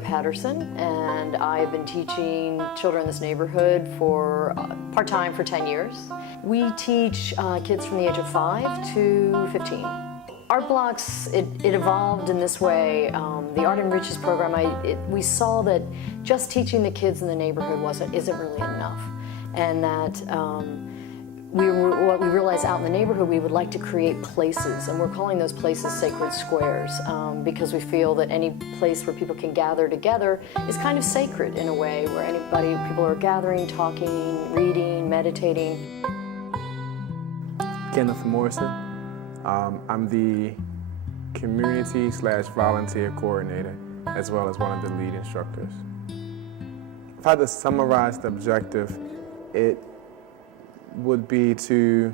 Patterson, and I've been teaching children in this neighborhood for part-time for 10 years. We teach kids from the age of 5 to 15. Art blocks, it evolved in this way. The Art Enriches program, we saw that just teaching the kids in the neighborhood isn't really enough, and that what we realized out in the neighborhood, we would like to create places, and we're calling those places sacred squares, because we feel that any place where people can gather together is kind of sacred in a way, where people are gathering, talking, reading, meditating. Kenneth Morrison. I'm the community/volunteer coordinator, as well as one of the lead instructors. If I had to summarize the objective, it would be to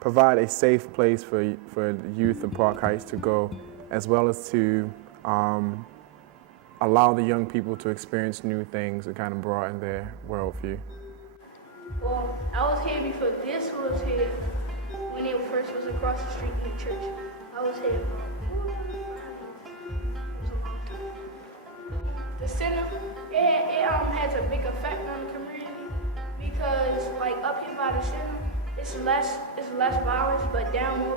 provide a safe place for youth in Park Heights to go, as well as to allow the young people to experience new things and kind of broaden their worldview. Well, I was here before this was here, when it first was across the street in the church. I was here. It was a long time. The center, it has a big effect on the community, because like up here by the center, it's less violence, but down more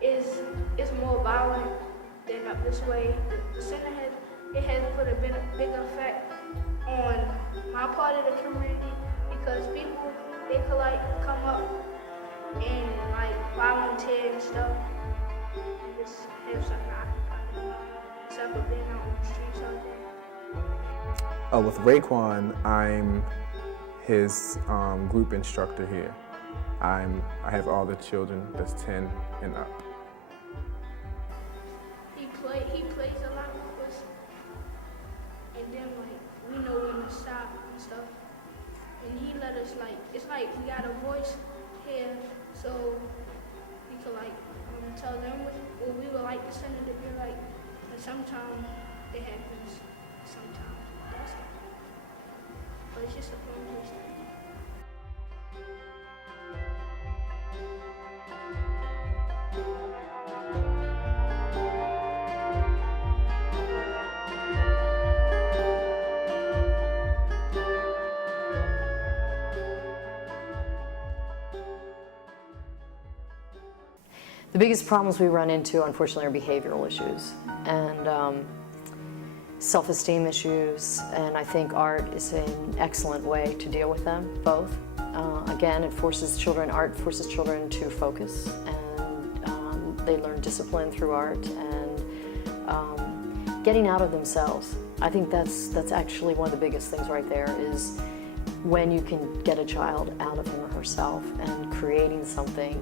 is more violent than up this way. The center has put a big effect on my part of the community, because people, they could like come up and like volunteer and stuff, and just have something I can do, instead of being out on the streets all day. With Raekwon, I'm his group instructor here. I have all the children that's 10 and up. He plays a lot with us, and then like we know when to stop and stuff. And he let us it's like we got a voice here, so we could like tell them what we would like the center to be like. But sometimes it happens, sometimes it doesn't. But it's just a fun place to be. The biggest problems we run into, unfortunately, are behavioral issues and self-esteem issues, and I think art is an excellent way to deal with them, both. Again, art forces children to focus, and they learn discipline through art and getting out of themselves. I think that's actually one of the biggest things right there, is when you can get a child out of him or herself, and creating something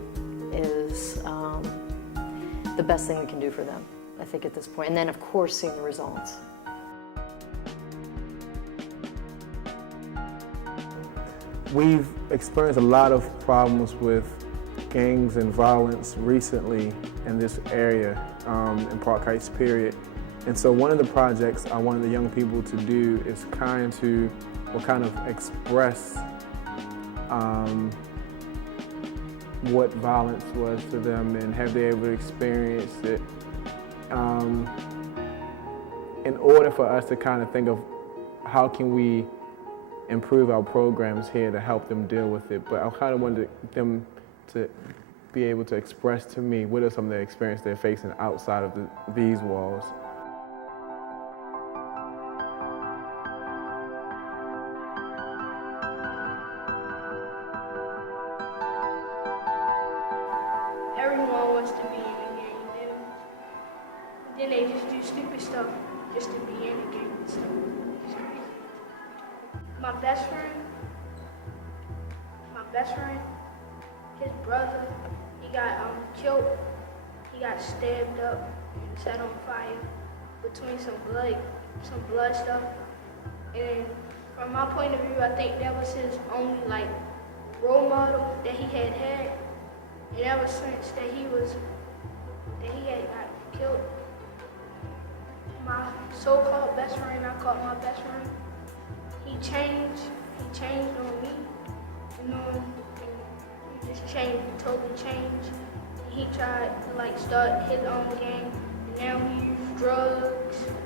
is the best thing we can do for them, I think, at this point. And then, of course, seeing the results. We've experienced a lot of problems with gangs and violence recently in this area, in Park Heights, period. And so one of the projects I wanted the young people to do is kind of express what violence was to them, and have they ever experienced it, in order for us to kind of think of how can we improve our programs here to help them deal with it. But I kind of wanted them to be able to express to me what are some of the experiences they're facing outside of these walls. Everyone wants to be in a gang, then they just do stupid stuff just to be in a gang and stuff. It's crazy. My best friend, his brother, he got killed. He he got stabbed up and set on fire between some blood stuff. And from my point of view, I think that was his only like role model that he had. And ever since that he had got killed, my so-called best friend, I called my best friend, he changed on me, you know, and he just changed, totally changed. He tried to like start his own gang, and now he uses drugs, and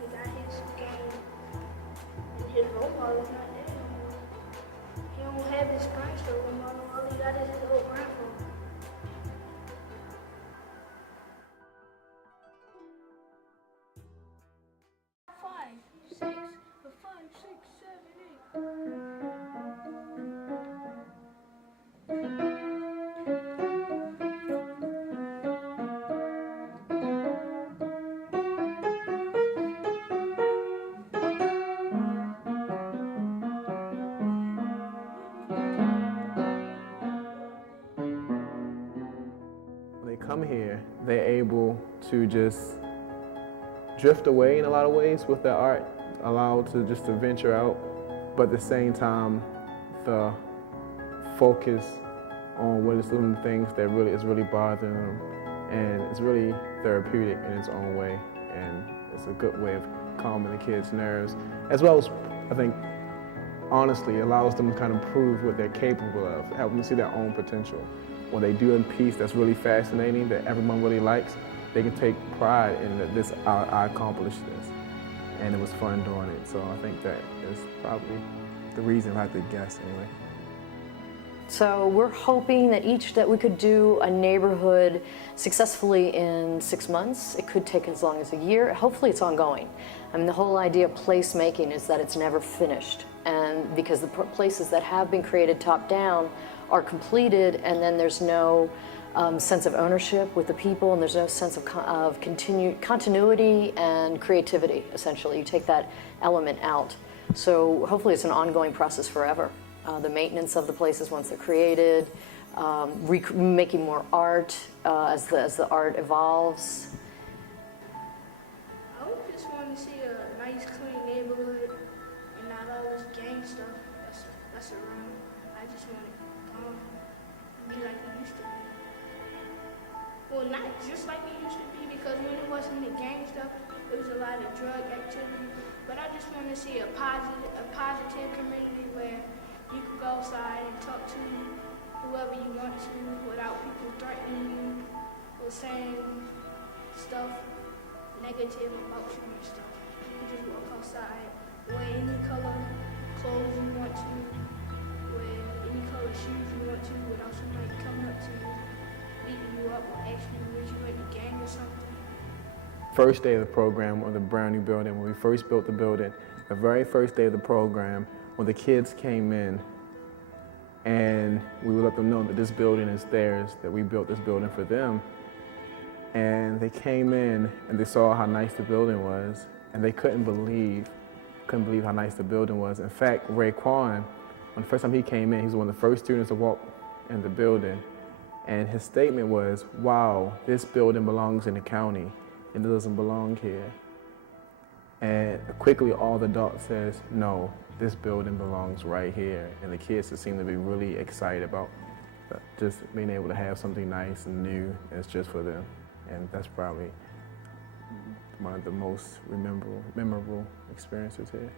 he got his gang, and his role model's not there anymore. He don't have his gangster role model, all he got is his old grandfather. Five, six, 7, 8. When they come here, they're able to just drift away in a lot of ways with their art, allowed to just to venture out, but at the same time, the focus on what is doing things that really is really bothering them, and it's really therapeutic in its own way, and it's a good way of calming the kids' nerves, as well as, I think, honestly, allows them to kind of prove what they're capable of, help them see their own potential. When they do a piece that's really fascinating, that everyone really likes, they can take pride in that I accomplished this, and it was fun doing it. So I think that is probably the reason, if I had to guess anyway. So we're hoping that we could do a neighborhood successfully in 6 months. It could take as long as a year. Hopefully it's ongoing. I mean, the whole idea of placemaking is that it's never finished. And because the places that have been created top down are completed, and then there's no sense of ownership with the people, and there's no sense of continuity and creativity, essentially. You take that element out. So hopefully it's an ongoing process forever. The maintenance of the places once they're created, making more art as the art evolves. I would just want to see a nice, clean neighborhood and not all this gang stuff that's around. I just want it gone, be like it used to be. Well, not just like it used to be, because when it wasn't the gang stuff, it was a lot of drug activity. But I just want to see a positive community where you can go outside and talk to whoever you want to without people threatening you or saying stuff negative about you and stuff. You just walk outside, wear any color clothes you want to, wear any color shoes you want to without somebody coming up to you, beating you up or asking you was you in the gang or something. First day of the program of the brand new building, when we first built the building, the very first day of the program, when the kids came in, and we would let them know that this building is theirs, that we built this building for them. And they came in and they saw how nice the building was, and they couldn't believe how nice the building was. In fact, Raekwon, when the first time he came in, he was one of the first students to walk in the building, and his statement was, "Wow, this building belongs in the county, and it doesn't belong here." And quickly all the adults says, "No, this building belongs right here." And the kids just seem to be really excited about just being able to have something nice and new, and it's just for them. And that's probably one of the most memorable experiences here.